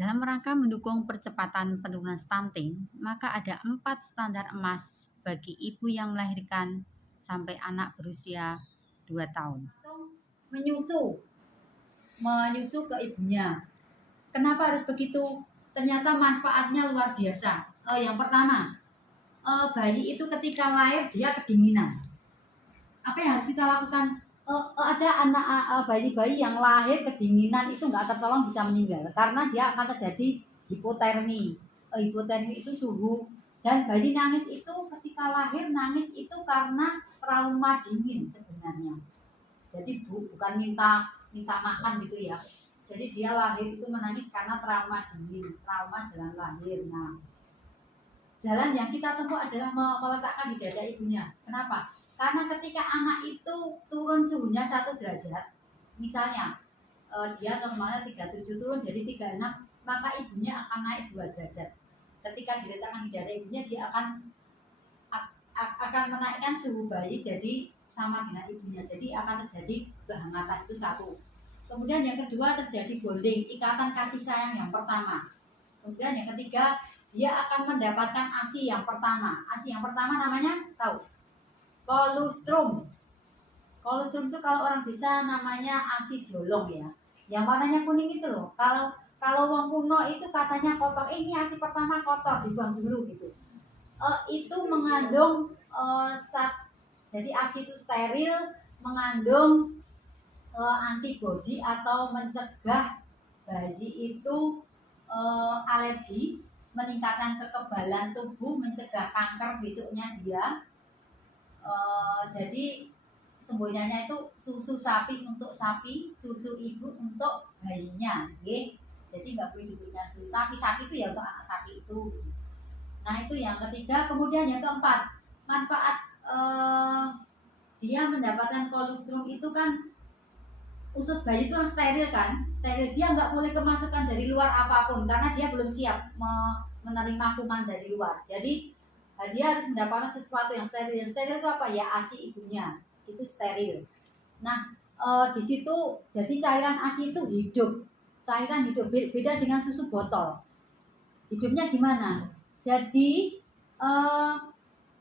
Dalam rangka mendukung percepatan penurunan stunting, maka ada 4 standar emas bagi ibu yang melahirkan sampai anak berusia 2 tahun. Menyusu ke ibunya. Kenapa harus begitu? Ternyata manfaatnya luar biasa. Yang pertama, bayi itu ketika lahir dia kedinginan. Apa yang harus kita lakukan? Ada anak bayi-bayi yang lahir kedinginan itu nggak tertolong bisa meninggal karena dia akan terjadi hipotermi. Hipotermi itu suhu, dan bayi nangis itu ketika lahir nangis itu karena trauma dingin sebenarnya. Jadi bukan minta makan gitu ya. Jadi dia lahir itu menangis karena trauma dingin, trauma jalan lahir. Nah, jalan yang kita tempuh adalah meletakkan di dada ibunya. Kenapa? Karena ketika anak itu turun suhunya 1 derajat, misalnya dia normalnya 37 turun jadi 36, maka ibunya akan naik 2 derajat. Ketika diletakkan di dada ibunya, dia akan menaikkan suhu bayi jadi sama dengan ibunya. Jadi akan terjadi kehangatan, itu satu. Kemudian yang kedua terjadi bonding, ikatan kasih sayang yang pertama. Kemudian yang ketiga, dia akan mendapatkan ASI yang pertama. ASI yang pertama namanya tahu? Kolostrum. Kolostrum itu kalau orang desa namanya ASI jolong ya. Yang warnanya kuning itu loh. Kalau wong kuno itu katanya kotor. Ini ASI pertama kotor, dibuang dulu gitu. Itu mengandung jadi ASI itu steril, mengandung antibodi atau mencegah bayi itu alergi, meningkatkan kekebalan tubuh, mencegah kanker besoknya dia. Jadi semboyannya itu susu sapi untuk sapi, susu ibu untuk bayinya, okay? Jadi nggak boleh diberikan susu sapi itu ya untuk anak sapi itu. Nah itu yang ketiga. Kemudian yang keempat, manfaat dia mendapatkan kolostrum itu kan, usus bayi itu kan steril dia nggak boleh kemasukan dari luar apapun karena dia belum siap menerima kuman dari luar. Jadi dia harus mendapatkan sesuatu yang steril. Yang steril itu apa ya? ASI ibunya itu steril. Nah di situ jadi cairan ASI itu hidup, cairan hidup, beda dengan susu botol. Hidupnya gimana? Jadi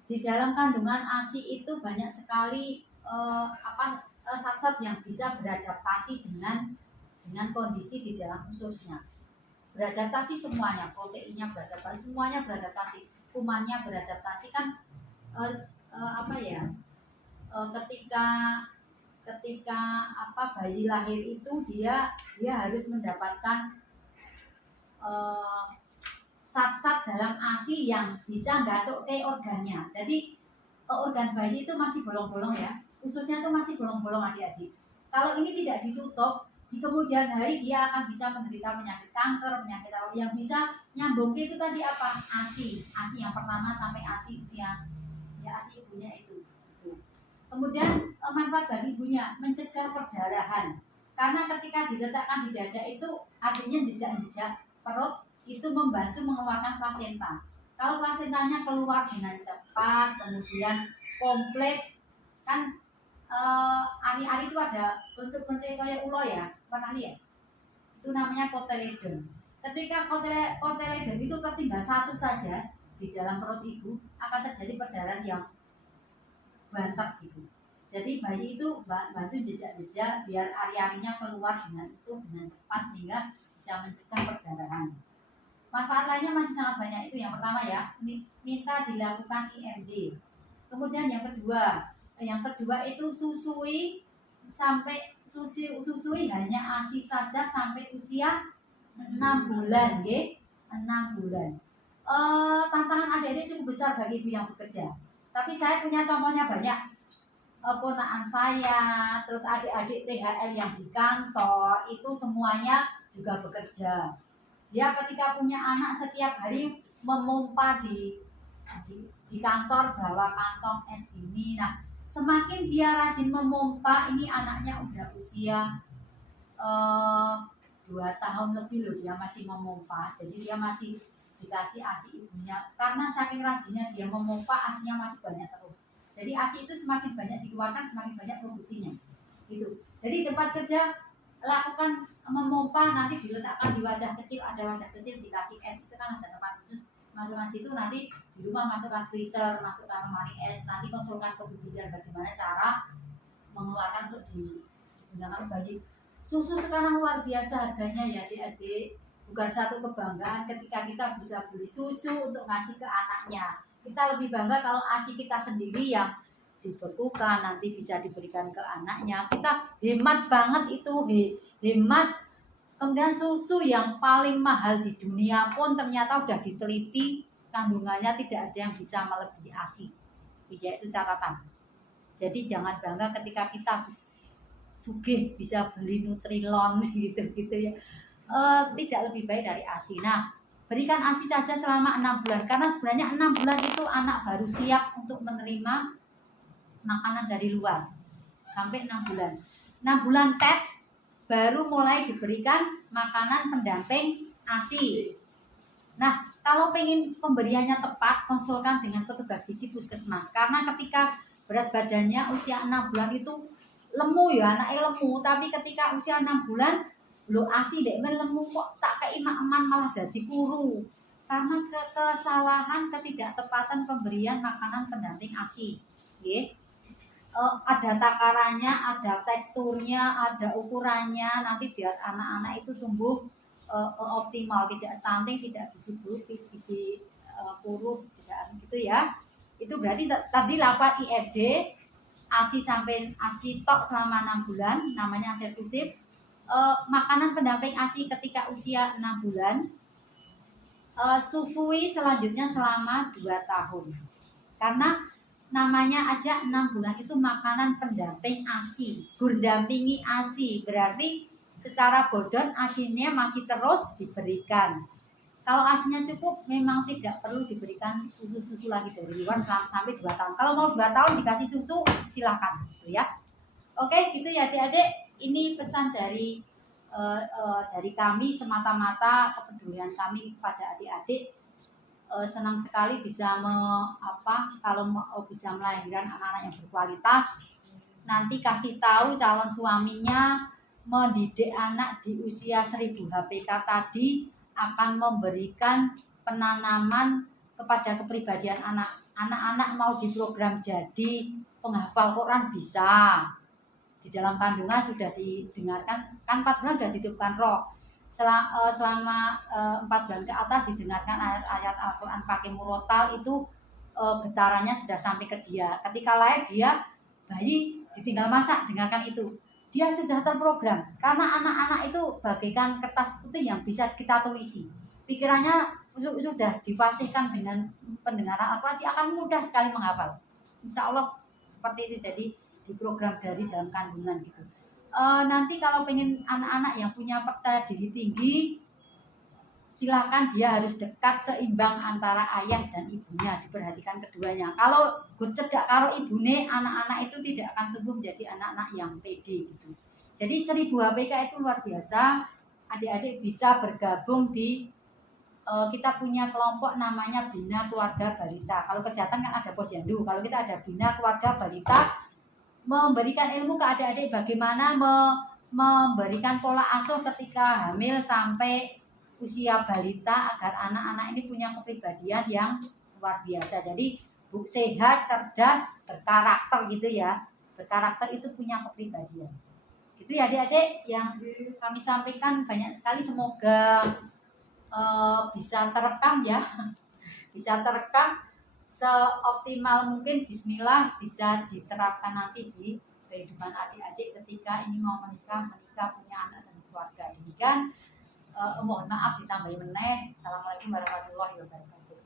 di dalam kandungan ASI itu banyak sekali zat-zat yang bisa beradaptasi dengan kondisi di dalam ususnya. Beradaptasi semuanya, proteinnya beradaptasi, semuanya beradaptasi, kumannya beradaptasi kan. Ketika bayi lahir itu dia harus mendapatkan zat-zat dalam ASI yang bisa gatuk ke organnya. Jadi organ bayi itu masih bolong-bolong ya, ususnya itu masih bolong-bolong adik-adik. Kalau ini tidak ditutup, di kemudian hari dia akan bisa menderita penyakit kanker, penyakit yang bisa nyambung ke itu tadi apa? ASI yang pertama sampai ASI usia ya, ASI ibunya itu. Kemudian manfaat bagi ibunya, mencegah perdarahan. Karena ketika diletakkan di dada itu artinya jejak-jejak perut itu membantu mengeluarkan plasenta. Kalau plasentanya keluar dengan cepat, kemudian komplit, kan ari-ari itu ada bentuk-bentuk kayak ulo ya, pernah lihat? Itu namanya kotyledon. Ketika kotyledon itu tertinggal satu saja di dalam perut ibu, akan terjadi perdarahan yang bantet gitu. Jadi bayi itu bantu jejak-jejak biar ari-arinya keluar dengan cepat sehingga bisa mencegah perdarahan. Manfaat lainnya masih sangat banyak. Itu yang pertama ya, minta dilakukan IMD. Kemudian yang kedua itu susui hanya ASI saja sampai usia 6 bulan, nggih. 6 bulan. Tantangan adik-adik cukup besar bagi ibu yang bekerja. Tapi saya punya contohnya banyak. Ponakan saya, terus adik-adik THL yang di kantor itu semuanya juga bekerja. Dia ketika punya anak setiap hari memompa di kantor, bawa kantong es ini. Nah, semakin dia rajin memompa, ini anaknya udah usia 2 tahun lebih loh, dia masih memompa. Jadi dia masih dikasih ASI ibunya. Karena saking rajinnya dia memompa, ASInya masih banyak terus. Jadi ASI itu semakin banyak dikeluarkan, semakin banyak produksinya. Gitu. Jadi tempat kerja lakukan memompa nanti diletakkan di wadah kecil, ada wadah kecil dikasih es, itu kan ada tempat khusus, masukkan situ, nanti di rumah masukkan freezer, masukkan lemari es, nanti konsulkan ke bidan bagaimana cara mengeluarkan untuk digunakan bayi. Susu sekarang luar biasa harganya ya adik-adik, bukan satu kebanggaan ketika kita bisa beli susu untuk ngasih ke anaknya. Kita lebih bangga kalau ASI kita sendiri yang dibekukan nanti bisa diberikan ke anaknya. Kita hemat banget itu, hemat. Kemudian susu yang paling mahal di dunia pun ternyata sudah diteliti kandungannya tidak ada yang bisa melebihi ASI. Itu catatan. Jadi jangan bangga ketika kita sugih bisa beli Nutrilon gitu ya. Tidak lebih baik dari ASI. Nah, berikan ASI saja selama 6 bulan karena sebenarnya 6 bulan itu anak baru siap untuk menerima makanan dari luar sampai 6 bulan. 6 bulan TET baru mulai diberikan makanan pendamping ASI. Nah, kalau pengen pemberiannya tepat, konsulkan dengan petugas gizi puskesmas. Karena ketika berat badannya usia 6 bulan itu lemu ya, anaknya lemu. Tapi ketika usia 6 bulan, lo ASI dek lemu kok tak kei eman malah jadi kuru. Karena kesalahan ketidaktepatan pemberian makanan pendamping ASI. Oke. Ada takarannya, ada teksturnya, ada ukurannya, nanti biar anak-anak itu tumbuh optimal, tidak stunting, tidak gizi kurus, tidak gitu ya. Itu berarti tadi 8 IFD, ASI sampai ASI tok selama 6 bulan, namanya ASI eksklusif. Makanan pendamping ASI ketika usia 6 bulan, susui selanjutnya selama 2 tahun. Karena namanya aja 6 bulan itu makanan pendamping ASI, berdampingi ASI, berarti secara bodon ASINya masih terus diberikan. Kalau ASINya cukup memang tidak perlu diberikan susu-susu lagi dari luar sampai 2 tahun. Kalau mau 2 tahun dikasih susu silakan ya. Oke, gitu ya adik-adik. Ini pesan dari kami, semata-mata kepedulian kami kepada adik-adik. Senang sekali bisa bisa melahirkan anak-anak yang berkualitas. Nanti kasih tahu calon suaminya mendidik anak di usia 1000 HPK tadi akan memberikan penanaman kepada kepribadian anak. Anak-anak mau diprogram jadi penghafal Quran bisa. Di dalam kandungan sudah didengarkan, kan 4 bulan sudah dititipkan roh. Selama 4 bulan ke atas didengarkan ayat-ayat Al-Quran pakai murotal, itu getarannya sudah sampai ke dia. Ketika lahir dia bayi ditinggal masak, dengarkan itu. Dia sudah terprogram karena anak-anak itu bagaikan kertas putih yang bisa kita tulisi. Pikirannya sudah difasihkan dengan pendengaran Al-Quran, dia akan mudah sekali menghafal. Insya Allah seperti itu, jadi diprogram dari dalam kandungan gitu. Nanti kalau pengen anak-anak yang punya percaya diri tinggi, silakan dia harus dekat seimbang antara ayah dan ibunya, diperhatikan keduanya. Kalau cedak karo ibune, anak-anak itu tidak akan tumbuh menjadi anak-anak yang pede gitu. Jadi 1000 HPK itu luar biasa. Adik-adik bisa bergabung di kita punya kelompok namanya Bina Keluarga Balita. Kalau kesehatan kan ada posyandu. Kalau kita ada Bina Keluarga Balita, memberikan ilmu ke adik-adik bagaimana memberikan pola asuh ketika hamil sampai usia balita agar anak-anak ini punya kepribadian yang luar biasa. Jadi sehat, cerdas, berkarakter gitu ya. Berkarakter itu punya kepribadian. Itu ya adik-adik yang kami sampaikan, banyak sekali, semoga bisa terekam ya. Bisa terekam seoptimal mungkin. Bismillah bisa diterapkan nanti di kehidupan adik-adik ketika ini mau menikah punya anak dan keluarga. Demikian, mohon maaf ditambahi meneh. Assalamualaikum warahmatullahi wabarakatuh.